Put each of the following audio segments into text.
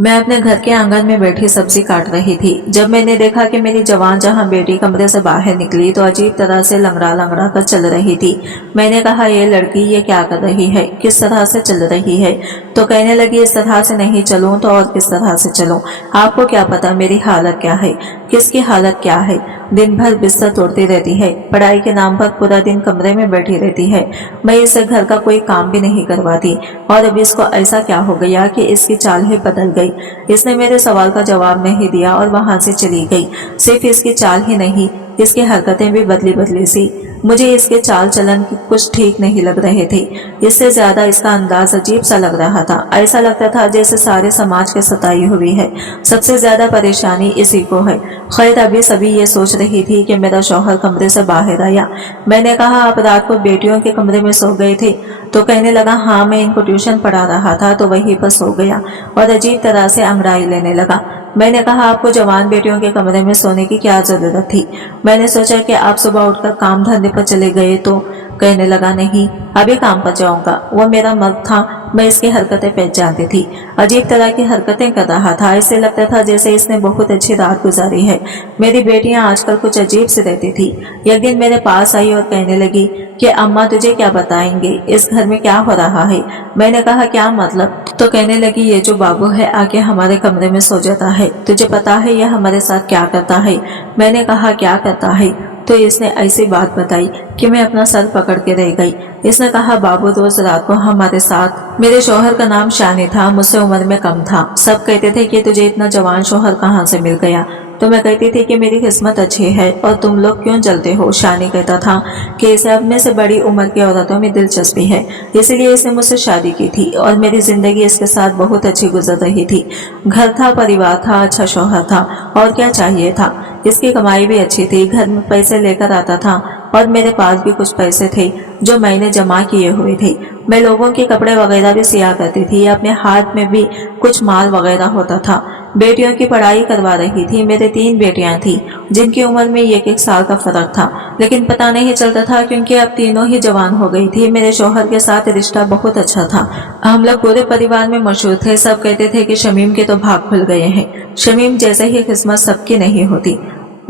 मैं अपने घर के आंगन में बैठी सब्जी काट रही थी। जब मैंने देखा कि मेरी जवान जहां बेटी कमरे से बाहर निकली तो अजीब तरह से लंगड़ा लंगड़ा कर चल रही थी। मैंने कहा, ये लड़की ये क्या कर रही है, किस तरह से चल रही है? तो कहने लगी, इस तरह से नहीं चलूं तो और किस तरह से चलूं? आपको क्या पता मेरी हालत क्या है, किसकी हालत क्या है। दिन भर बिस्तर तोड़ती रहती है, पढ़ाई के नाम पर पूरा दिन कमरे में बैठी रहती है। मैं इससे घर का कोई काम भी नहीं करवाती और अब इसको ऐसा क्या हो गया कि इसकी चाल ही बदल गई। इसने मेरे सवाल का जवाब नहीं दिया और वहां से चली गई। सिर्फ इसकी चाल ही नहीं, इसकी हरकतें भी बदली बदली सी। मुझे इसके चाल चलन कुछ ठीक नहीं लग रहे थे। इससे ज्यादा इसका अंदाज अजीब सा लग रहा था। ऐसा लगता था जैसे सारे समाज के सताई हुई है। सबसे ज्यादा परेशानी इसी को है। खैर, अभी सभी ये सोच रही थी कि मेरा शौहर कमरे से बाहर आया। मैंने कहा, आप रात को बेटियों के कमरे में सो गए थे? तो कहने लगा, हाँ, मैं इनको ट्यूशन पढ़ा रहा था तो वहीं पर सो गया, और अजीब तरह से अंगड़ाई लेने लगा। मैंने कहा, आपको जवान बेटियों के कमरे में सोने की क्या जरूरत थी? मैंने सोचा कि आप सुबह उठकर काम धंधे पर चले गए तो? कहने लगा, नहीं, अभी काम पर जाऊंगा। वो मेरा मर्द था, मैं इसकी हरकतें पहचानती थी। अजीब तरह की हरकतें कर रहा था। ऐसे लगता था जैसे इसने बहुत अच्छी रात गुजारी है। मेरी बेटियां आजकल कुछ अजीब से रहती थी। एक दिन मेरे पास आई और कहने लगी कि अम्मा, तुझे क्या बताएंगे, इस घर में क्या हो रहा है? मैंने कहा, क्या मतलब? तो कहने लगी, ये जो बाबू है आके हमारे कमरे में सो जाता है, तुझे पता है यह हमारे साथ क्या करता है? मैंने कहा, क्या करता है? तो इसने ऐसी बात बताई कि मैं अपना सर पकड़ के रह गई। इसने कहा, बाबू रोज रात को हमारे साथ, मेरे शौहर का नाम शानी था, मुझसे उम्र में कम था। सब कहते थे कि तुझे इतना जवान शौहर कहाँ से मिल गया? तो मैं कहती थी कि मेरी किस्मत अच्छी है और तुम लोग क्यों जलते हो? शानी कहता था कि इसे अपने से बड़ी उम्र की औरतों में दिलचस्पी है, इसलिए इसने मुझसे शादी की थी और मेरी जिंदगी इसके साथ बहुत अच्छी गुजर रही थी। घर था, परिवार था, अच्छा शौहर था, और क्या चाहिए था? इसकी कमाई भी अच्छी थी, घर में पैसे लेकर आता था और मेरे पास भी कुछ पैसे थे जो मैंने जमा किए हुए थे। मैं लोगों के कपड़े वगैरह भी सिया करती थी, अपने हाथ में भी कुछ माल वगैरह होता था। बेटियों की पढ़ाई करवा रही थी। मेरे 3 बेटियां थी जिनकी उम्र में 1-1 साल का फर्क था, लेकिन पता नहीं चलता था क्योंकि अब तीनों ही जवान हो गई थी। मेरे शौहर के साथ रिश्ता बहुत अच्छा था। हम लोग पूरे परिवार में मशहूर थे। सब कहते थे कि शमीम के तो भाग खुल गए हैं। शमीम जैसे ही किस्मत सबकी नहीं होती।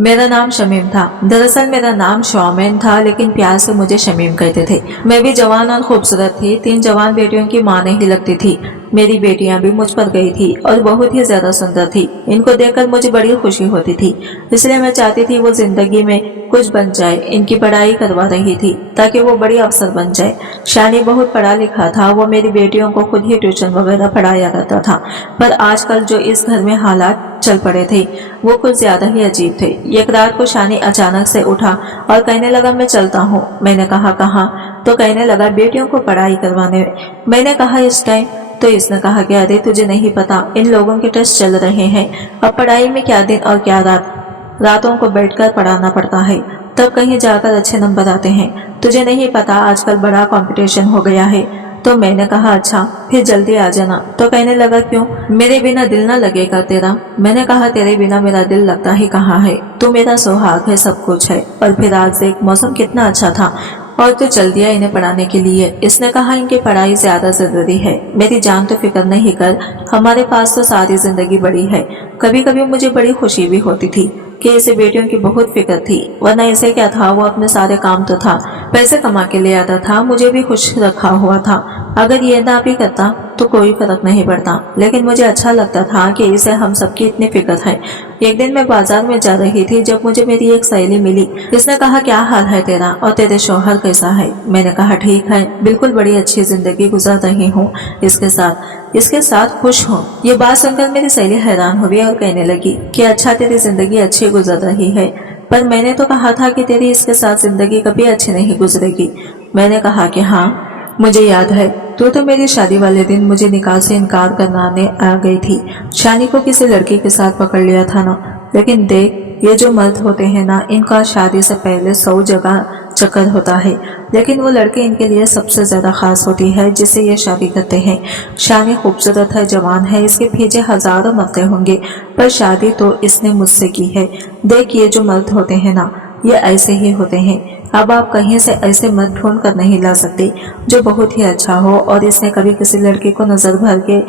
मेरा नाम शमीम था। दरअसल मेरा नाम शौमेन था, लेकिन प्यार से मुझे शमीम कहते थे। मैं भी जवान और खूबसूरत थी। 3 जवान बेटियों की मां नहीं लगती थी। मेरी बेटियां भी मुझ पर गई थी और बहुत ही ज्यादा सुंदर थी। इनको देखकर मुझे बड़ी खुशी होती थी, इसलिए मैं चाहती थी वो जिंदगी में कुछ बन जाए। इनकी पढ़ाई करवा रही थी ताकि वो बड़ी अफसर बन जाए। शानी बहुत पढ़ा लिखा था। वो मेरी बेटियों को खुद ही ट्यूशन वगैरह पढ़ाया करता था। पर आजकल जो इस घर में हालात चल पड़े थे वो कुछ ज्यादा ही अजीब थे। एक रात को शानी अचानक से उठा और कहने लगा, मैं चलता हूँ। मैंने कहा, कहाँ? तो कहने लगा, बेटियों को पढ़ाई करवाने। मैंने कहा, इस टाइम? तो इसने कहा कि अरे तुझे नहीं पता, इन लोगों के टेस्ट चल रहे हैं। अब पढ़ाई में क्या दिन और क्या रात, रातों को बैठकर पढ़ाना पड़ता है, तब कहीं जाकर अच्छे नंबर आते हैं। तुझे नहीं पता आजकल बड़ा कंपटीशन हो गया है। तो मैंने कहा, अच्छा, फिर जल्दी आ जाना। तो कहने लगा, क्यों? मेरे बिना दिल ना लगेगा तेरा? मैंने कहा, तेरे बिना मेरा दिल लगता ही कहाँ है, तू मेरा सुहाग है, सब कुछ है। और फिर आज देख, मौसम कितना अच्छा था और तो चल दिया इन्हें पढ़ाने के लिए। इसने कहा, इनकी पढ़ाई ज्यादा जरूरी है। मेरी जान तो फिक्र नहीं कर, हमारे पास तो सारी जिंदगी बड़ी है। कभी कभी मुझे बड़ी खुशी भी होती थी कि इसे बेटियों की बहुत फिक्र थी, वरना इसे क्या था, वो अपने सारे काम तो था, पैसे कमा के ले आता था, मुझे भी खुश रखा हुआ था। अगर ये ना भी करता तो कोई फर्क नहीं पड़ता, लेकिन मुझे अच्छा लगता था कि इसे हम सबकी इतनी फिक्र है। एक दिन मैं बाजार में जा रही थी जब मुझे मेरी एक सहेली मिली। इसने कहा, क्या हाल है तेरा और तेरे शौहर कैसा है? मैंने कहा, ठीक है, बिल्कुल बड़ी अच्छी जिंदगी गुजार रही हूँ, इसके साथ खुश हूँ। ये बात सुनकर मेरी सहेली हैरान हुई और कहने लगी कि अच्छा, तेरी जिंदगी अच्छी गुजर रही है, पर मैंने तो कहा था कि तेरी इसके साथ जिंदगी कभी अच्छी नहीं गुजरेगी। मैंने कहा कि हाँ, मुझे याद है, तू तो मेरी शादी वाले दिन मुझे निकाह से इनकार करवाने आ गई थी। शानी को किसी लड़की के साथ पकड़ लिया था ना। लेकिन देख, ये जो मर्द होते हैं ना, इनका शादी से पहले 100 जगह चक्कर होता है, लेकिन वो लड़की इनके लिए सबसे ज्यादा खास होती है जिससे ये शादी करते हैं। शानी खूबसूरत है, जवान है, इसके पीछे हजारों मर्द होंगे, पर शादी तो इसने मुझसे की है। देख, ये जो मर्द होते हैं ना, ये ऐसे ही होते हैं। अब आप कहीं से ऐसे मर्द ढूंढ कर नहीं ला सकते जो बहुत ही अच्छा हो और इसने कभी किसी लड़की को नजर भर के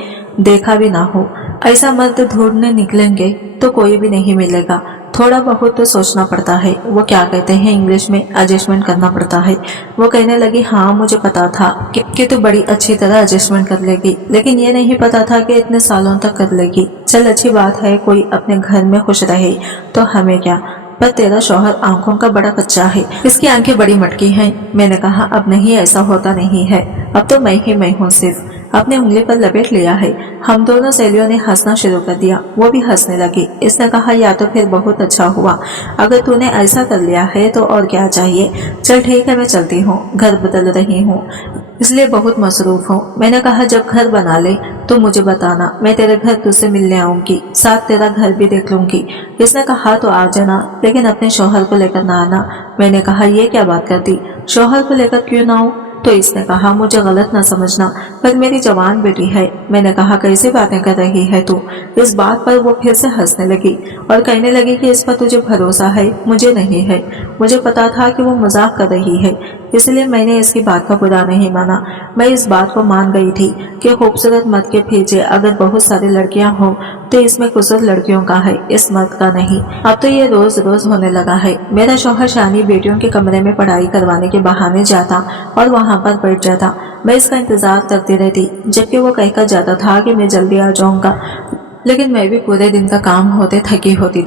देखा भी ना हो। ऐसा मर्द ढूंढने निकलेंगे तो कोई भी नहीं मिलेगा। थोड़ा बहुत तो सोचना पड़ता है, वो क्या कहते हैं इंग्लिश में, एडजस्टमेंट करना पड़ता है। वो कहने लगी, हाँ मुझे पता था कि तू बड़ी अच्छी तरह एडजस्टमेंट कर लेगी, लेकिन ये नहीं पता था कि इतने सालों तक कर लेगी। चल अच्छी बात है, कोई अपने घर में खुश रहे तो हमें क्या, पर तेरा शौहर आंखों का बड़ा कच्चा है, इसकी आंखें बड़ी मटकी हैं। मैंने कहा, अब नहीं, ऐसा होता नहीं है, अब तो मैं ही मैं हूँ सिर्फ। अपने उंगली पर लपेट लिया है। हम दोनों सहेलियों ने हंसना शुरू कर दिया, वो भी हंसने लगी। इसने कहा, या तो फिर बहुत अच्छा हुआ, अगर तूने ऐसा कर लिया है तो और क्या चाहिए। चल ठीक है, मैं चलती हूँ, घर बदल रही हूँ इसलिए बहुत मसरूफ हूँ। मैंने कहा, जब घर बना ले तो मुझे बताना, मैं तेरे घर तुझसे मिलने आऊंगी, साथ तेरा घर भी देख लूंगी। इसने कहा, तो आ जाना, लेकिन अपने शौहर को लेकर ना आना। मैंने कहा, ये क्या बात कर दी, शौहर को लेकर क्यों ना आऊं। तो इसने कहा, मुझे गलत ना समझना, पर मेरी जवान बेटी है। मैंने कहा, कैसी बातें कर रही है तू। इस बात पर वो फिर से हंसने लगी और कहने लगी कि इस पर तुझे भरोसा है, मुझे नहीं है। मुझे पता था कि वो मजाक कर रही है, इसलिए मैंने इसकी बात का बुरा नहीं माना। मैं इस बात को मान गई थी कि खूबसूरत मर्द के पीछे अगर बहुत सारी लड़कियां हो तो इसमें कसूर लड़कियों का है, इस मर्द का नहीं। अब तो ये रोज रोज होने लगा है। मेरा शौहर शानी बेटियों के कमरे में पढ़ाई करवाने के बहाने जाता और वहां पर बैठ जाता। मैं इसका इंतजार करती रहती, जबकि वो कहकर जाता था कि मैं जल्दी आ जाऊंगा, लेकिन मैं भी पूरे दिन का काम होते थकी होती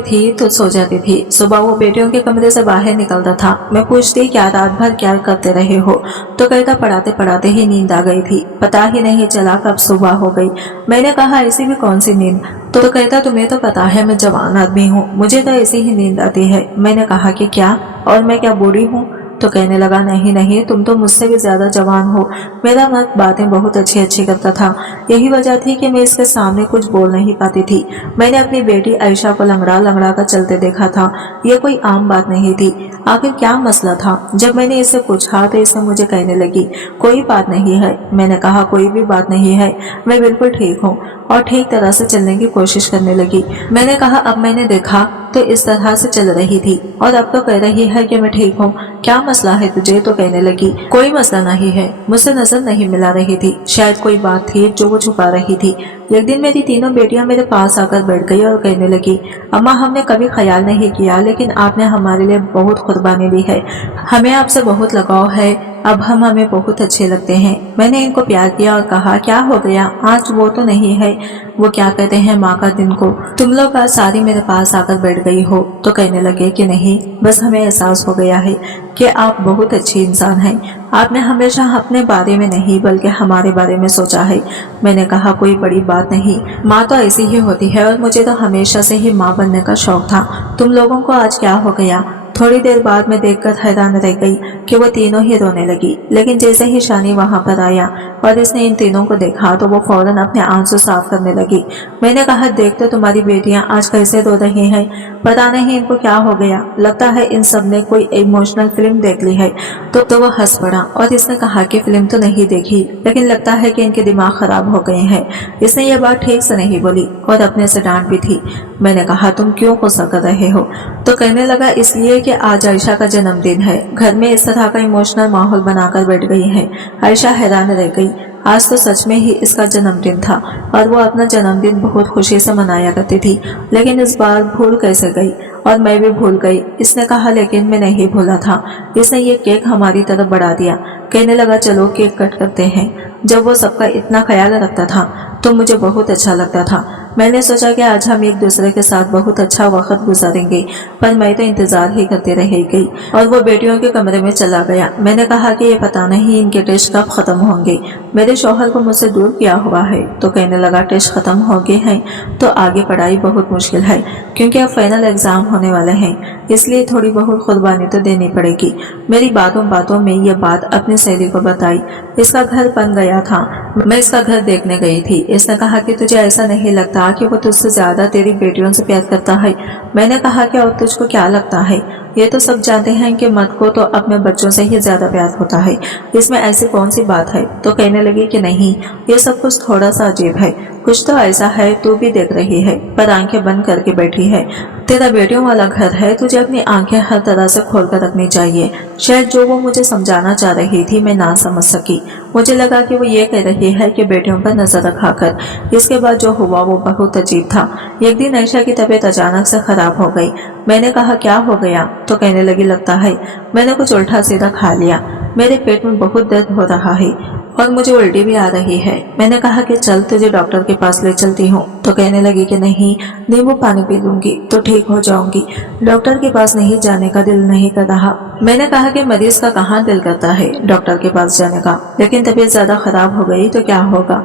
थी तो सो जाती थी। सुबह वो बेटियों के कमरे से बाहर निकलता था। मैं पूछती, क्या रात भर क्या करते रहे हो, तो कहता, पढ़ाते पढ़ाते ही नींद आ गई थी, पता ही नहीं चला कब सुबह हो गई। मैंने कहा, ऐसी भी कौन सी नींद। तो कहता, तुम्हें तो पता है मैं जवान आदमी हूँ, मुझे तो ऐसी ही नींद आती है। मैंने कहा कि क्या, और मैं क्या बूढ़ी हूँ। तो कहने लगा, नहीं नहीं, तुम तो मुझसे भी ज्यादा जवान हो। मेरा मर्द बातें बहुत अच्छी अच्छी करता था, यही वजह थी कि मैं इसके सामने कुछ बोल नहीं पाती थी। मैंने अपनी बेटी आयशा को लंगड़ा लंगड़ा कर चलते देखा था, यह कोई आम बात नहीं थी। आखिर क्या मसला था। जब मैंने इससे पूछा तो इसने मुझे कहने लगी, कोई बात नहीं है। मैंने कहा, कोई भी बात नहीं है, मैं बिल्कुल ठीक हूँ, और ठीक तरह से चलने की कोशिश करने लगी। मैंने कहा, अब मैंने देखा तो इस तरह से चल रही थी और अब तो कह रही है कि मैं ठीक हूँ, क्या मसला है तुझे। तो कहने लगी, कोई मसला नहीं है, मुझसे नजर नहीं मिला रही थी, शायद कोई बात थी जो वो छुपा रही थी। एक दिन मेरी तीनों बेटियां मेरे पास आकर बैठ गई और कहने लगी, अम्मा हमने कभी ख्याल नहीं किया, लेकिन आपने हमारे लिए बहुत कुर्बानी दी है, हमें आपसे बहुत लगाव है, अब हम हमें बहुत अच्छे लगते हैं। मैंने इनको प्यार किया और कहा, क्या हो गया, आज वो तो नहीं है, वो क्या कहते हैं माँ का दिन को, तुम लोग आज सारी मेरे पास आकर बैठ गई हो। तो कहने लगे कि नहीं, बस हमें एहसास हो गया है कि आप बहुत अच्छी इंसान हैं, आपने हमेशा अपने बारे में नहीं बल्कि हमारे बारे में सोचा है। मैंने कहा, कोई बड़ी बात नहीं, माँ तो ऐसी ही होती है और मुझे तो हमेशा से ही माँ बनने का शौक था, तुम लोगों को आज क्या हो गया। थोड़ी देर बाद मैं देखकर हैरान रह गई कि वो तीनों ही रोने लगी, लेकिन जैसे ही शानी वहां पर आया और इसने इन तीनों को देखा तो वो फौरन अपने आंसू साफ करने लगी। मैंने कहा, देख तो तुम्हारी बेटियां आज कैसे रो रही हैं, पता नहीं इनको क्या हो गया, लगता है इन सब ने कोई इमोशनल फिल्म देख ली है। तो वो हंस पड़ा और इसने कहा कि फिल्म तो नहीं देखी, लेकिन लगता है कि इनके दिमाग खराब हो गए हैं। इसने ये बात ठीक से नहीं बोली और अपने से डांट भी थी। मैंने कहा, तुम क्यों गुस्सा कर रहे हो। तो कहने लगा, इसलिए कि आज आयशा का जन्मदिन है, घर में इस तरह का इमोशनल माहौल बनाकर बैठ गई है। आयशा हैरान रह गई, आज तो सच में ही इसका जन्मदिन था और वो अपना जन्मदिन बहुत खुशी से मनाया करती थी, लेकिन इस बार भूल कैसे गई, और मैं भी भूल गई। इसने कहा, लेकिन मैं नहीं भूला था। इसने ये केक हमारी तरफ बढ़ा दिया, कहने लगा, चलो केक कट करते हैं। जब वो सबका इतना ख्याल रखता था तो मुझे बहुत अच्छा लगता था। मैंने सोचा कि आज हम एक दूसरे के साथ बहुत अच्छा वक्त गुजारेंगे, पर मैं तो इंतजार ही करती रह गई और वो बेटियों के कमरे में चला गया। मैंने कहा कि ये पता नहीं इनके टेस्ट कब खत्म होंगे, मेरे शौहर को मुझसे दूर किया हुआ है। तो कहने लगा, टेस्ट खत्म हो गए हैं तो आगे पढ़ाई बहुत मुश्किल है, क्योंकि अब फाइनल एग्जाम होने वाले हैं, इसलिए थोड़ी बहुत कुर्बानी तो देनी पड़ेगी। मेरी बातों में ये बात अपनी सहेली को बताई। इसका घर बन गया था, मैं इसका घर देखने गई थी। इसने कहा कि तुझे ऐसा नहीं लगता कि वो तुझसे ज्यादा तेरी बेटियों से प्यार करता है। मैंने कहा कि और तुझको क्या लगता है, ये तो सब जानते हैं कि मर्द को तो अपने बच्चों से ही ज्यादा प्यार होता है, इसमें ऐसी कौन सी बात है। तो कहने लगी कि नहीं, ये सब कुछ थोड़ा सा अजीब है, कुछ तो ऐसा है तू भी देख रही है पर आंखें बंद करके बैठी है। तेरा बेटियों वाला घर है, तुझे अपनी आंखें हर तरह से खोल कर रखनी चाहिए। शायद जो वो मुझे समझाना चाह रही थी मैं ना समझ सकी। मुझे लगा कि वो ये कह रही है कि बेटियों पर नजर रखा कर। इसके बाद जो हुआ वो बहुत अजीब था। एक दिन आयशा की तबीयत अचानक से खराब हो गई। मैंने कहा क्या हो गया, तो कहने लगी लगता है मैंने कुछ उल्टा सीधा खा लिया। मेरे पेट में बहुत दर्द हो रहा है और मुझे उल्टी भी आ रही है। मैंने कहा कि चल तुझे डॉक्टर के पास ले चलती हूँ, तो कहने लगी कि नहीं, नींबू पानी पी लूंगी तो ठीक हो जाऊंगी। डॉक्टर के पास नहीं जाने का दिल नहीं कर रहा। मैंने कहा कि मरीज का कहाँ दिल करता है डॉक्टर के पास जाने का, लेकिन तबीयत ज्यादा खराब हो गई तो क्या होगा।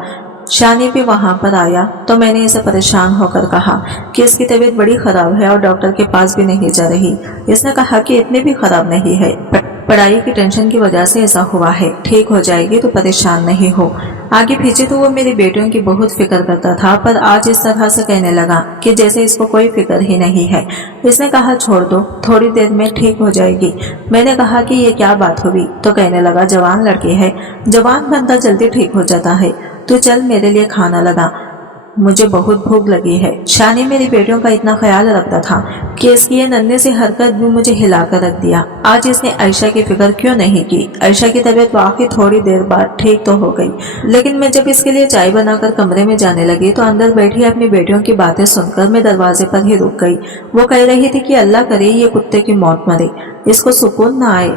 शानी भी वहां पर आया तो मैंने इसे परेशान होकर कहा कि इसकी तबीयत बड़ी खराब है और डॉक्टर के पास भी नहीं जा रही। इसने कहा कि इतनी भी खराब नहीं है, पढ़ाई की टेंशन की वजह से ऐसा हुआ है, ठीक हो जाएगी तो परेशान नहीं हो। आगे पीछे तो वो मेरी बेटियों की बहुत फिक्र करता था, पर आज इस तरह से कहने लगा कि जैसे इसको कोई फिक्र ही नहीं है। इसने कहा छोड़ दो, थोड़ी देर में ठीक हो जाएगी। मैंने कहा कि ये क्या बात हुई, तो कहने लगा जवान लड़की है, जवान बंदा जल्दी ठीक हो जाता है। तू चल मेरे लिए खाना लगा, मुझे बहुत भूख लगी है। शानी मेरी बेटियों का इतना ख्याल रखता था कि इसकी ये नन्हे सी हरकत भी मुझे हिलाकर रख दिया। आज इसने आयशा की फिक्र क्यों नहीं की। आयशा की तबीयत वाकई थोड़ी देर बाद ठीक तो हो गई, लेकिन मैं जब इसके लिए चाय बनाकर कमरे में जाने लगी तो अंदर बैठी अपनी बेटियों की बातें सुनकर मैं दरवाजे पर ही रुक गई। वो कह रही थी कि अल्लाह करे ये कुत्ते की मौत मरे, इसको सुकून न आए,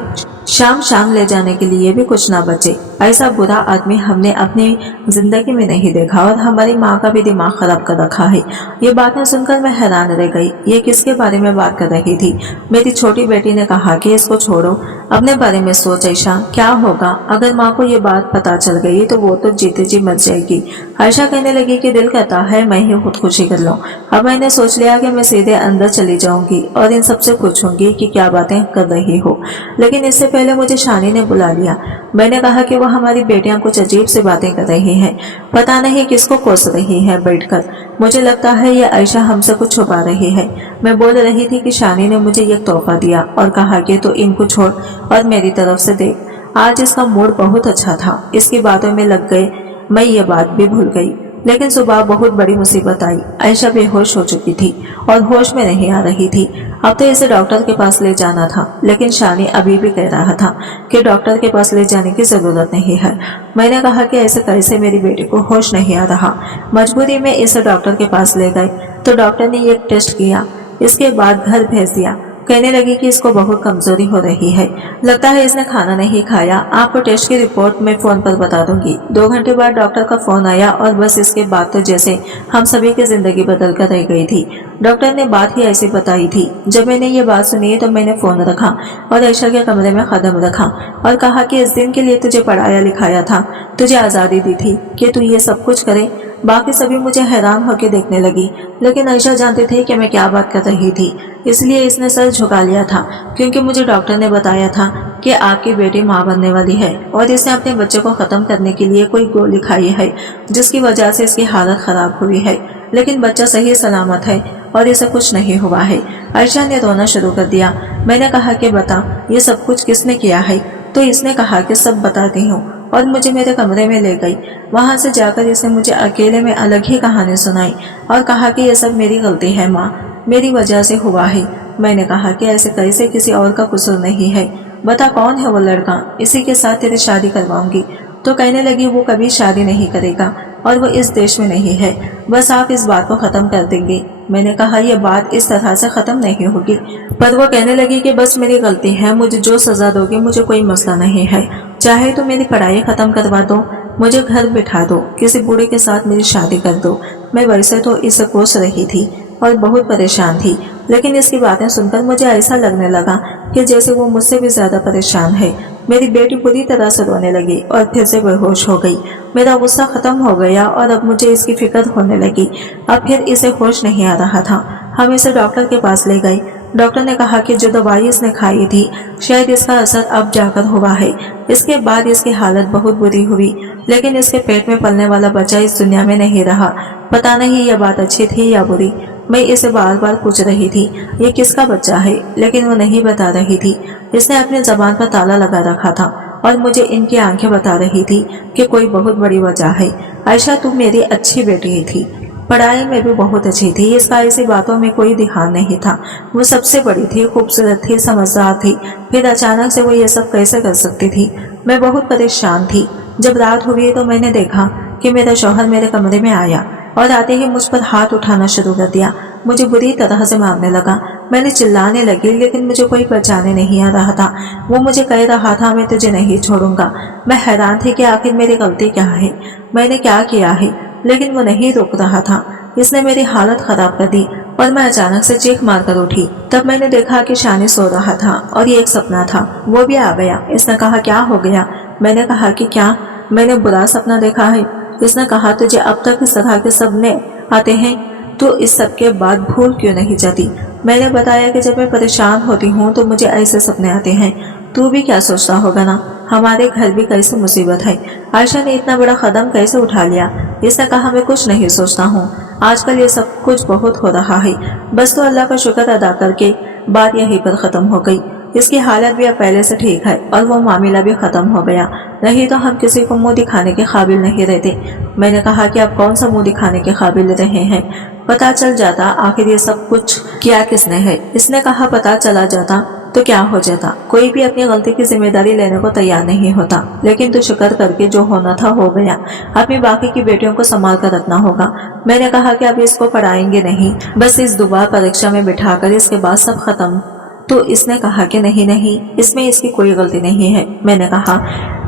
शाम शाम ले जाने के लिए भी कुछ ना बचे। ऐसा बुरा आदमी हमने अपनी जिंदगी में नहीं देखा और हमारी माँ का भी दिमाग खराब कर रखा है। ये बातें सुनकर मैं हैरान रह गई। ये किसके बारे में बात कर रही थी। मेरी छोटी बेटी ने कहा कि इसको छोड़ो, अपने बारे में सोच आयशा, क्या होगा अगर माँ को ये बात पता चल गई तो वो तो जीते जी मर जाएगी। आयशा कहने लगी कि दिल कहता है मैं ही खुदकुशी कर लूं। अब मैंने सोच लिया कि मैं सीधे अंदर चली जाऊंगी और इन सबसे पूछूंगी कि क्या बातें कर रही हो, लेकिन इससे पहले मुझे शानी ने बुला लिया। मैंने कहा कि वह हमारी बेटियां कुछ अजीब सी बातें कर रही हैं, पता नहीं किसको कोस रही है बैठकर। मुझे लगता है ये आयशा हमसे कुछ छुपा रही है। मैं बोल रही थी कि शानी ने मुझे एक तोहफा दिया और कहा कि तो इनको छोड़ और मेरी तरफ से देख। आज इसका मूड बहुत अच्छा था, इसकी बातों में लग गए। मैं ये बात भी भूल गई, लेकिन सुबह बहुत बड़ी मुसीबत आई। आयशा बेहोश हो चुकी थी और होश में नहीं आ रही थी। अब तो इसे डॉक्टर के पास ले जाना था, लेकिन शानी अभी भी कह रहा था कि डॉक्टर के पास ले जाने की जरूरत नहीं है। मैंने कहा कि ऐसे कैसे, मेरी बेटी को होश नहीं आ रहा। मजबूरी में इसे डॉक्टर के पास ले गए तो डॉक्टर ने एक टेस्ट किया, इसके बाद घर भेज दिया। कहने लगी कि इसको बहुत कमजोरी हो रही है, लगता है इसने खाना नहीं खाया। आपको टेस्ट की रिपोर्ट मैं फोन पर बता दूंगी। 2 घंटे बाद डॉक्टर का फोन आया और बस इसके बाद तो जैसे हम सभी की जिंदगी बदल कर रह गई थी। डॉक्टर ने बात ही ऐसी बताई थी। जब मैंने ये बात सुनी तो मैंने फोन रखा और आयशा के कमरे में कदम रखा और कहा कि इस दिन के लिए तुझे पढ़ाया लिखाया था, तुझे आजादी दी थी कि तू ये सब कुछ करे। बाकी सभी मुझे हैरान होकर देखने लगी, लेकिन आयशा जानती थी कि मैं क्या बात कर रही थी, इसलिए इसने सर झुका लिया था, क्योंकि मुझे डॉक्टर ने बताया था कि आपकी बेटी माँ बनने वाली है और इसने अपने बच्चे को खत्म करने के लिए कोई गोली खाई है, जिसकी वजह से इसकी हालत खराब हुई है। लेकिन बच्चा सही सलामत है और इसे कुछ नहीं हुआ है। आयशा ने रोना शुरू कर दिया। मैंने कहा कि बता ये सब कुछ किसने किया है, तो इसने कहा कि सब बताती हूँ और मुझे मेरे कमरे में ले गई। वहां से जाकर इसने मुझे अकेले में अलग ही कहानी सुनाई और कहा कि ये सब मेरी गलती है माँ, मेरी वजह से हुआ है। मैंने कहा कि ऐसे कैसे, किसी और का कसूर नहीं है, बता कौन है वो लड़का, इसी के साथ तेरी शादी करवाऊंगी। तो कहने लगी वो कभी शादी नहीं करेगा और वो इस देश में नहीं है, बस आप इस बात को खत्म कर देंगे। मैंने कहा ये बात इस तरह से खत्म नहीं होगी, पर वो कहने लगी कि बस मेरी गलती है, मुझे जो सजा दोगे मुझे कोई मसला नहीं है, चाहे तो मेरी पढ़ाई खत्म करवा दो, मुझे घर बिठा दो, किसी बूढ़े के साथ मेरी शादी कर दो। मैं वैसे तो इसे कोस रही थी और बहुत परेशान थी, लेकिन इसकी बातें सुनकर मुझे ऐसा लगने लगा कि जैसे वो मुझसे भी ज्यादा परेशान है। मेरी बेटी पूरी तरह से रोने लगी और फिर से बेहोश हो गई। मेरा गुस्सा खत्म हो गया और अब मुझे इसकी फिक्र होने लगी। अब फिर इसे होश नहीं आ रहा था। हम इसे डॉक्टर के पास ले गए। डॉक्टर ने कहा कि जो दवाई इसने खाई थी शायद इसका असर अब जाकर हुआ है। इसके बाद इसकी हालत बहुत बुरी हुई, लेकिन इसके पेट में पलने वाला बच्चा इस दुनिया में नहीं रहा। पता नहीं यह बात अच्छी थी या बुरी। मैं इसे बार बार पूछ रही थी ये किसका बच्चा है, लेकिन वो नहीं बता रही थी। इसने अपने जबान पर ताला लगा रखा था और मुझे इनकी आंखें बता रही थी कि कोई बहुत बड़ी वजह है। आयशा तू मेरी अच्छी बेटी ही थी, पढ़ाई में भी बहुत अच्छी थी, इसका ऐसी बातों में कोई ध्यान नहीं था। वो सबसे बड़ी थी, खूबसूरत थी, समझदार थी, फिर अचानक से वो ये सब कैसे कर सकती थी। मैं बहुत परेशान थी। जब रात हुई तो मैंने देखा कि मेरा शौहर मेरे कमरे में आया और आते ही मुझ पर हाथ उठाना शुरू कर दिया। मुझे बुरी तरह से मारने लगा। मैंने चिल्लाने लगी लेकिन मुझे कोई बचाने नहीं आ रहा था। वो मुझे कह रहा था मैं तुझे नहीं छोड़ूंगा। मैं हैरान थी कि आखिर मेरी गलती क्या है, मैंने क्या किया है, लेकिन वो नहीं रुक रहा था। इसने मेरी हालत खराब कर दी और मैं अचानक से चीख मार कर उठी। तब मैंने देखा कि शानी सो रहा था और ये एक सपना था। वो भी आ गया। इसने कहा क्या हो गया? मैंने कहा कि क्या मैंने बुरा सपना देखा है? इसने कहा तुझे अब तक इस तरह के सपने आते हैं तो इस सब के बाद भूल क्यों नहीं जाती? मैंने बताया कि जब मैं परेशान होती हूँ तो मुझे ऐसे सपने आते हैं। तू भी क्या सोचता होगा ना, हमारे घर भी कैसे मुसीबत है। आयशा ने इतना बड़ा कदम कैसे उठा लिया? इसने कहा मैं कुछ नहीं सोचता हूँ, आजकल ये सब कुछ बहुत हो रहा है। बस तो अल्लाह का शुक्र अदा करके बात यहीं पर खत्म हो गई। इसकी हालत भी अब पहले से ठीक है और वो मामला भी खत्म हो गया, नहीं तो हम किसी को मुंह दिखाने के काबिल नहीं रहते। मैंने कहा कि अब कौन सा मुंह दिखाने के काबिल रहे हैं, पता चल जाता आखिर ये सब कुछ किया किसने है। इसने कहा पता चला जाता तो क्या हो जाता, कोई भी अपनी गलती की जिम्मेदारी लेने को तैयार नहीं होता। लेकिन तू शुक्र करके जो होना था हो गया, अपनी बाकी की बेटियों को संभाल कर रखना होगा। मैंने कहा कि अब इसको पढ़ाएंगे नहीं, बस इस दोबारा परीक्षा में बिठाकर इसके बाद सब खत्म। तो इसने कहा कि नहीं नहीं, इसमें इसकी कोई गलती नहीं है। मैंने कहा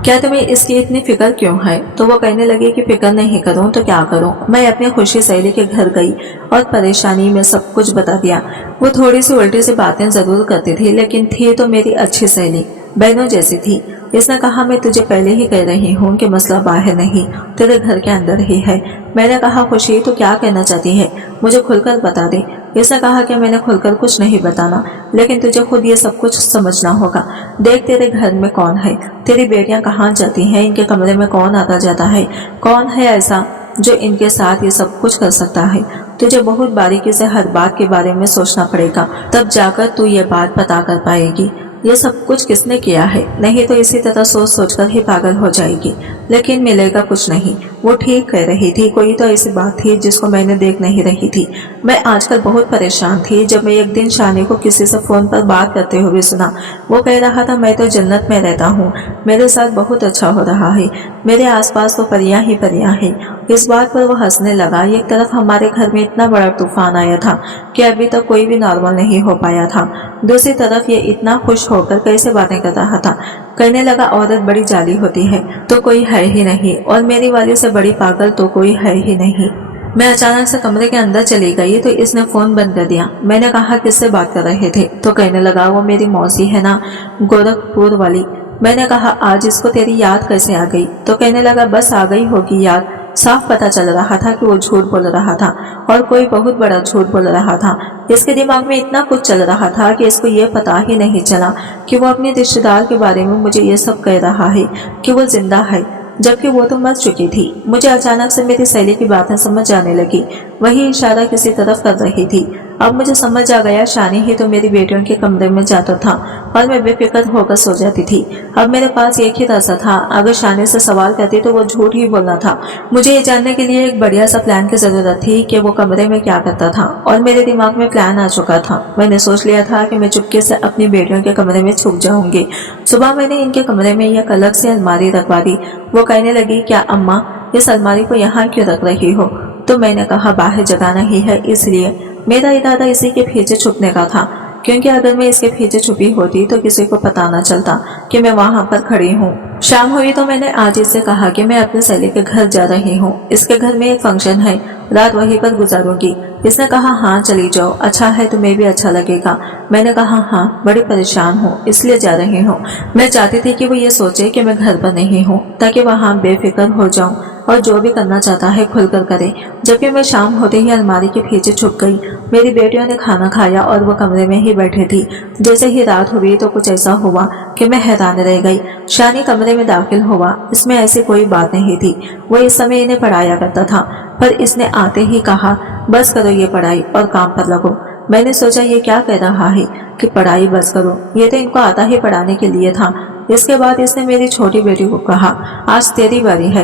क्या तुम्हें इसकी इतनी फिक्र क्यों है? तो वो कहने लगी कि फिक्र नहीं करूं तो क्या करूं। मैं अपनी खुशी सहेली के घर गई और परेशानी में सब कुछ बता दिया। वो थोड़ी सी उल्टी सी बातें जरूर करती थी लेकिन थी तो मेरी अच्छी सहेली, बहनों जैसी थी। इसने कहा मैं तुझे पहले ही कह रही हूँ कि मसला बाहर नहीं, तेरे घर के अंदर ही है। मैंने कहा खुशी तो क्या कहना चाहती है, मुझे खुलकर बता दे। इसने कहा कि मैंने खुलकर कुछ नहीं बताना, लेकिन तुझे खुद ये सब कुछ समझना होगा। देख तेरे घर में कौन है, तेरी बेटियां कहाँ जाती हैं, इनके कमरे में कौन आता जाता है, कौन है ऐसा जो इनके साथ ये सब कुछ कर सकता है। तुझे बहुत बारीकी से हर बात के बारे में सोचना पड़ेगा, तब जाकर तू ये बात पता कर पाएगी ये सब कुछ किसने किया है, नहीं तो इसी तरह सोच सोचकर ही पागल हो जाएगी। लेकिन मिलेगा कुछ नहीं। वो ठीक कह रही थी, कोई तो ऐसी बात थी जिसको मैंने देख नहीं रही थी। मैं आजकल बहुत परेशान थी जब मैं एक दिन शानी को किसी से फोन पर बात करते हुए सुना। वो कह रहा था मैं तो जन्नत में रहता हूँ, मेरे साथ बहुत अच्छा हो रहा है, मेरे आसपास तो परियां ही परियां हैं। इस बात पर वो हंसने लगा। एक तरफ हमारे घर में इतना बड़ा तूफान आया था कि अभी तक कोई भी नॉर्मल नहीं हो पाया था, दूसरी तरफ ये इतना खुश होकर कैसे बातें कर रहा था। कहने लगा औरत बड़ी जाली होती है तो कोई है ही नहीं, और मेरी वाली से बड़ी पागल तो कोई है ही नहीं। मैं अचानक से कमरे के अंदर चली गई तो इसने फोन बंद कर दिया। मैंने कहा किससे बात कर रहे थे? तो कहने लगा वो मेरी मौसी है ना, गोरखपुर वाली। मैंने कहा आज इसको तेरी याद कैसे आ गई? तो कहने लगा बस आ गई होगी याद, साफ पता चल रहा था कि वो झूठ बोल रहा था और कोई बहुत बड़ा झूठ बोल रहा था। इसके दिमाग में इतना कुछ चल रहा था कि इसको ये पता ही नहीं चला कि वो अपने रिश्तेदार के बारे में मुझे ये सब कह रहा है कि वो जिंदा है, जबकि वो तो मर चुकी थी। मुझे अचानक से मेरी सहेली की बातें समझ आने लगी, वही इशारा किसी तरफ कर रही थी। अब मुझे समझ आ गया, शानी ही तो मेरी बेटियों के कमरे में जाता था और मैं बेफिक्र होकर सो जाती थी। अब मेरे पास एक ही रास्ता था, अगर शानी से सवाल करती तो वो झूठ ही बोलना था। मुझे ये जानने के लिए एक बढ़िया सा प्लान की जरूरत थी कि वो कमरे में क्या करता था, और मेरे दिमाग में प्लान आ चुका था। मैंने सोच लिया था कि मैं चुपके से अपनी बेटियों के कमरे में छुप जाऊंगी। सुबह मैंने इनके कमरे में एक अलग से अलमारी रखवा दी। वो कहने लगी क्या अम्मा इस अलमारी को यहाँ क्यों रख रही हो? तो मैंने कहा बाहर जगह नहीं है इसलिए। मेरा इरादा इसी के पीछे छुपने का था, क्योंकि अगर मैं इसके पीछे छुपी होती तो किसी को पता न चलता कि मैं वहां पर खड़ी हूँ। शाम हुई तो मैंने आज इससे कहा कि मैं अपने सहेली के घर जा रही हूँ, इसके घर में एक फंक्शन है, रात वहीं पर गुजारूंगी। इसने कहा हाँ चली जाओ, अच्छा है तुम्हें भी अच्छा लगेगा। मैंने कहा हाँ बड़ी परेशान हूँ इसलिए जा रही हूँ। मैं चाहती थी कि वो ये सोचे कि मैं घर पर नहीं हूँ ताकि वहाँ बेफिक्र हो जाऊँ और जो भी करना चाहता है खुलकर करे। जबकि मैं शाम होते ही अलमारी के पीछे छुप गई। मेरी बेटियों ने खाना खाया और वो कमरे में ही बैठी थी। जैसे ही रात हुई तो कुछ ऐसा हुआ कि मैं हैरान रह गई। शानी कमरे में दाखिल हुआ, इसमें ऐसी कोई बात नहीं थी। वो इस समय इन्हें पढ़ाया करता था, पर इसने आते ही कहा बस करो ये पढ़ाई और काम पर लगो। मैंने सोचा ये क्या कह रहा है कि पढ़ाई बस करो, ये तो इनको आता ही पढ़ाने के लिए था। इसके बाद इसने मेरी छोटी बेटी को कहा आज तेरी बारी है,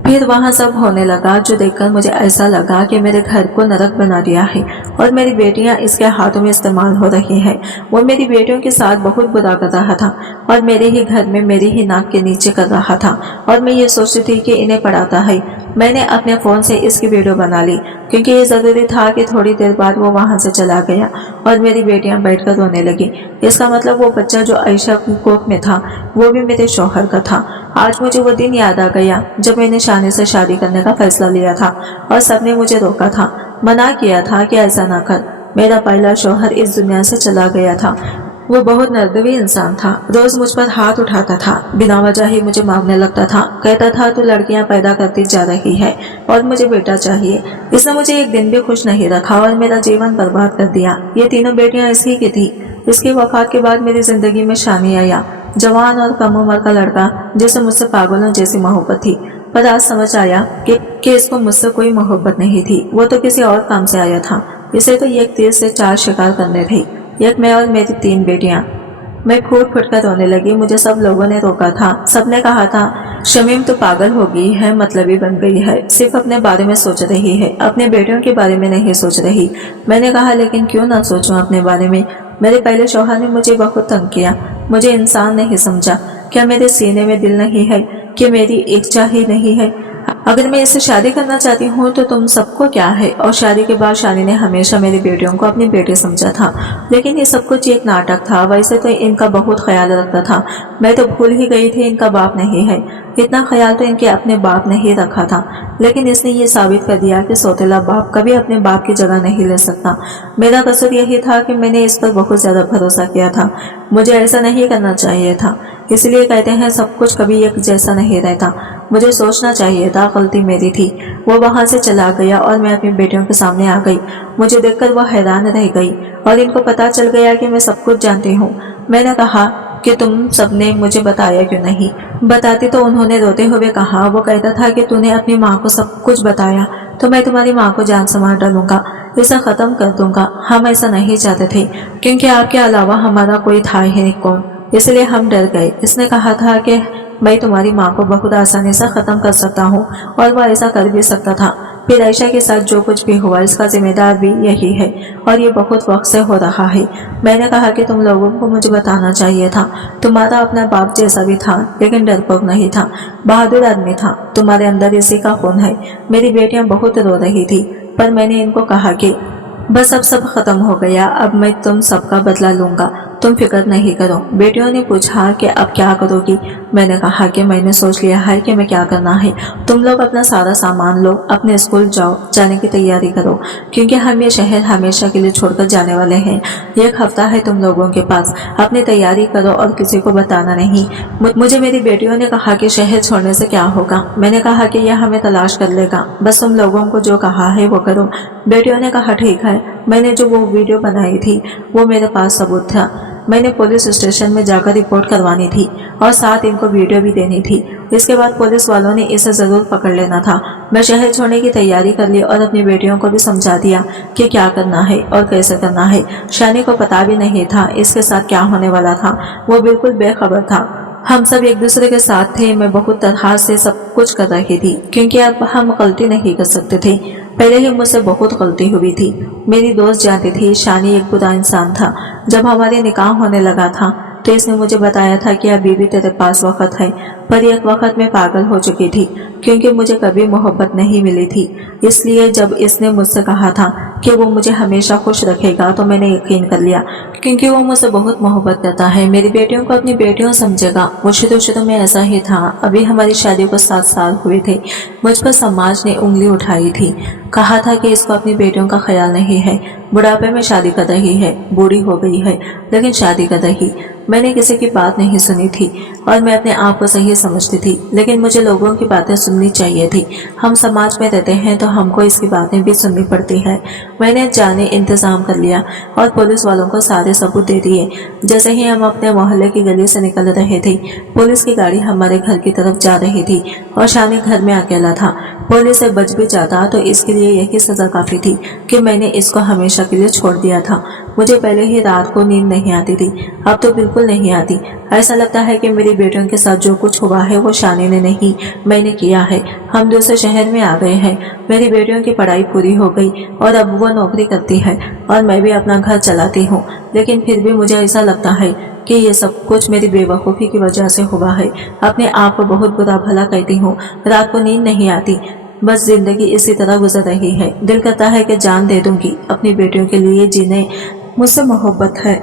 फिर वहाँ सब होने लगा जो देखकर मुझे ऐसा लगा कि मेरे घर को नरक बना दिया है और मेरी बेटियां इसके हाथों में इस्तेमाल हो रही हैं। वो मेरी बेटियों के साथ बहुत बुरा कर रहा था और मेरे ही घर में मेरी ही नाक के नीचे कर रहा था और मैं ये सोचती थी कि इन्हें पढ़ाता है। मैंने अपने फ़ोन से इसकी वीडियो बना ली क्योंकि ये ज़रूरी था कि थोड़ी देर बाद वो वहाँ से चला गया और मेरी बेटियां बैठकर रोने लगी। इसका मतलब वो बच्चा जो आयशा की कोख में था वो भी मेरे शौहर का था। आज मुझे वो दिन याद आ गया जब मैंने शानी से शादी करने का फैसला लिया था और सबने मुझे रोका था, मना किया था कि ऐसा ना कर। मेरा पहला शौहर इस दुनिया से चला गया था। वो बहुत निर्दयी इंसान था, रोज मुझ पर हाथ उठाता था, बिना वजह ही मुझे मारने लगता था, कहता था तू लड़कियां पैदा करती जा रही है और मुझे बेटा चाहिए। इसने मुझे एक दिन भी खुश नहीं रखा और मेरा जीवन बर्बाद कर दिया। ये तीनों बेटियां इसी की थी। इसकी वफात के बाद मेरी जिंदगी में शानी आया, जवान और कम उम्र का लड़का जिसे मुझसे पागलों जैसी मोहब्बत थी। पर आज समझ आया कि इसको मुझसे कोई मोहब्बत नहीं थी, वो तो किसी और काम से आया था। इसे तो एक तीर से 4 शिकार करने थे, एक मैं और मेरी 3 बेटियां। मैं फूट फूट कर रोने लगी। मुझे सब लोगों ने रोका था, सबने कहा था शमीम तो पागल हो गई है, मतलबी बन गई है, सिर्फ अपने बारे में सोच रही है, अपने बेटियों के बारे में नहीं सोच रही। मैंने कहा लेकिन क्यों ना सोचूं अपने बारे में। मेरे पहले शौहर ने मुझे बहुत तंग किया, मुझे इंसान नहीं समझा। क्या मेरे सीने में दिल नहीं है कि मेरी इच्छा ही नहीं है? अगर मैं इससे शादी करना चाहती हूँ तो तुम सबको क्या है? और शादी के बाद शानी ने हमेशा मेरी बेटियों को अपनी बेटी समझा था, लेकिन ये सब कुछ एक नाटक था। वैसे तो इनका बहुत ख्याल रखता था, मैं तो भूल ही गई थी इनका बाप नहीं है। इतना ख्याल तो इनके अपने बाप ने ही रखा था, लेकिन इसने ये साबित कर दिया कि सौतेला बाप कभी अपने बाप की जगह नहीं ले सकता। मेरा कसूर यही था कि मैंने इस पर बहुत ज्यादा भरोसा किया था। मुझे ऐसा नहीं करना चाहिए था। इसलिए कहते हैं सब कुछ कभी एक जैसा नहीं रहता। मुझे सोचना चाहिए था, गलती मेरी थी। वो वहां से चला गया और मैं अपनी बेटियों के सामने आ गई। मुझे देखकर वो हैरान रह गई और इनको पता चल गया कि मैं सब कुछ जानती हूँ। मैंने कहा कि तुम सबने मुझे बताया क्यों नहीं? बताती तो उन्होंने रोते हुए कहा, वो कहता था कि तूने अपनी माँ को सब कुछ बताया तो मैं तुम्हारी माँ को जान से मार डालूंगा, इसे खत्म कर दूंगा। हम ऐसा नहीं चाहते थे क्योंकि आपके अलावा हमारा कोई था ही नहीं कौन, इसलिए हम डर गए। इसने कहा था कि मैं तुम्हारी माँ को बहुत आसानी से खत्म कर सकता हूँ और वो ऐसा कर भी सकता था। फिर आयशा के साथ जो कुछ भी हुआ इसका जिम्मेदार भी यही है और ये बहुत वक्त से हो रहा है। मैंने कहा कि तुम लोगों को मुझे बताना चाहिए था। तुम्हारा अपना बाप जैसा भी था, लेकिन डरपोक नहीं था, बहादुर आदमी था। तुम्हारे अंदर इसी का खून है। मेरी बेटियां बहुत रो रही थी, पर मैंने इनको कहा कि बस अब सब खत्म हो गया, अब मैं तुम सबका बदला लूंगा, तुम फिक्र नहीं करो। बेटियों ने पूछा कि अब क्या करोगी? मैंने कहा कि मैंने सोच लिया है कि मैं क्या करना है। तुम लोग अपना सारा सामान लो, अपने स्कूल जाओ, जाने की तैयारी करो, क्योंकि हम ये शहर हमेशा के लिए छोड़कर जाने वाले हैं। 1 हफ्ता है तुम लोगों के पास, अपनी तैयारी करो और किसी को बताना नहीं। मुझे मेरी बेटियों ने कहा कि शहर छोड़ने से क्या होगा? मैंने कहा कि यह हमें तलाश कर लेगा, बस तुम लोगों को जो कहा है वो करो। बेटियों ने कहा ठीक है। मैंने जो वो वीडियो बनाई थी वो मेरे पास सबूत था। मैंने पुलिस स्टेशन में जाकर रिपोर्ट करवानी थी और साथ इनको वीडियो भी देनी थी। इसके बाद पुलिस वालों ने इसे जरूर पकड़ लेना था। मैं शहर छोड़ने की तैयारी कर ली और अपनी बेटियों को भी समझा दिया कि क्या करना है और कैसे करना है। शानी को पता भी नहीं था इसके साथ क्या होने वाला था, वो बिल्कुल बेखबर था। हम सब एक दूसरे के साथ थे। मैं बहुत तरह से सब कुछ कर रही थी क्योंकि अब हम गलती नहीं कर सकते थे। पहले ही मुझसे बहुत गलती हुई थी। मेरी दोस्त जानती थी शानी एक बुरा इंसान था। जब हमारे निकाह होने लगा था तो इसने मुझे बताया था कि अभी भी तेरे पास वक्त है, पर एक वक्त में पागल हो चुकी थी क्योंकि मुझे कभी मोहब्बत नहीं मिली थी। इसलिए जब इसने मुझसे कहा था कि वो मुझे हमेशा खुश रखेगा तो मैंने यकीन कर लिया क्योंकि वो मुझसे बहुत मोहब्बत करता है। मेरी बेटियों को अपनी बेटियों समझेगा। वो शुरू में ऐसा ही था। अभी हमारी शादी को 7 साल हुए थे। मुझ पर समाज ने उंगली उठाई थी, कहा था कि इसको अपनी बेटियों का ख्याल नहीं है, बुढ़ापे में शादी कर रही है, बूढ़ी हो गई है लेकिन शादी कर रही। मैंने किसी की बात नहीं सुनी थी और मैं अपने आप को सही समझती थी, लेकिन मुझे लोगों की बातें सुननी चाहिए थी। हम समाज में रहते हैं तो हमको इसकी बातें भी सुननी पड़ती है। मैंने जाने इंतजाम कर लिया और पुलिस वालों को सारे सबूत दे दिए। जैसे ही हम अपने मोहल्ले की गली से निकल रहे थे, पुलिस की गाड़ी हमारे घर की तरफ जा रही थी और शानी घर में अकेला था। पुलिस से बच भी जाता तो इसके लिए यही सजा काफी थी कि मैंने इसको हमेशा के लिए छोड़ दिया था। मुझे पहले ही रात को नींद नहीं आती थी, अब तो बिल्कुल नहीं आती। ऐसा लगता है कि मेरी बेटियों के साथ जो कुछ हुआ है वो शानी ने नहीं, मैंने किया है। हम दूसरे शहर में आ गए हैं, मेरी बेटियों की पढ़ाई पूरी हो गई और अब वो नौकरी करती है और मैं भी अपना घर चलाती हूँ, लेकिन फिर भी मुझे ऐसा लगता है कि ये सब कुछ मेरी बेवकूफ़ी की वजह से हुआ है। अपने आप को बहुत बुरा भला कहती हूँ, रात को नींद नहीं आती, बस जिंदगी इसी तरह गुजर रही है। दिल करता है कि जान दे दूंगी, अपनी बेटियों के लिए जिन्हें मुझसे मोहब्बत है।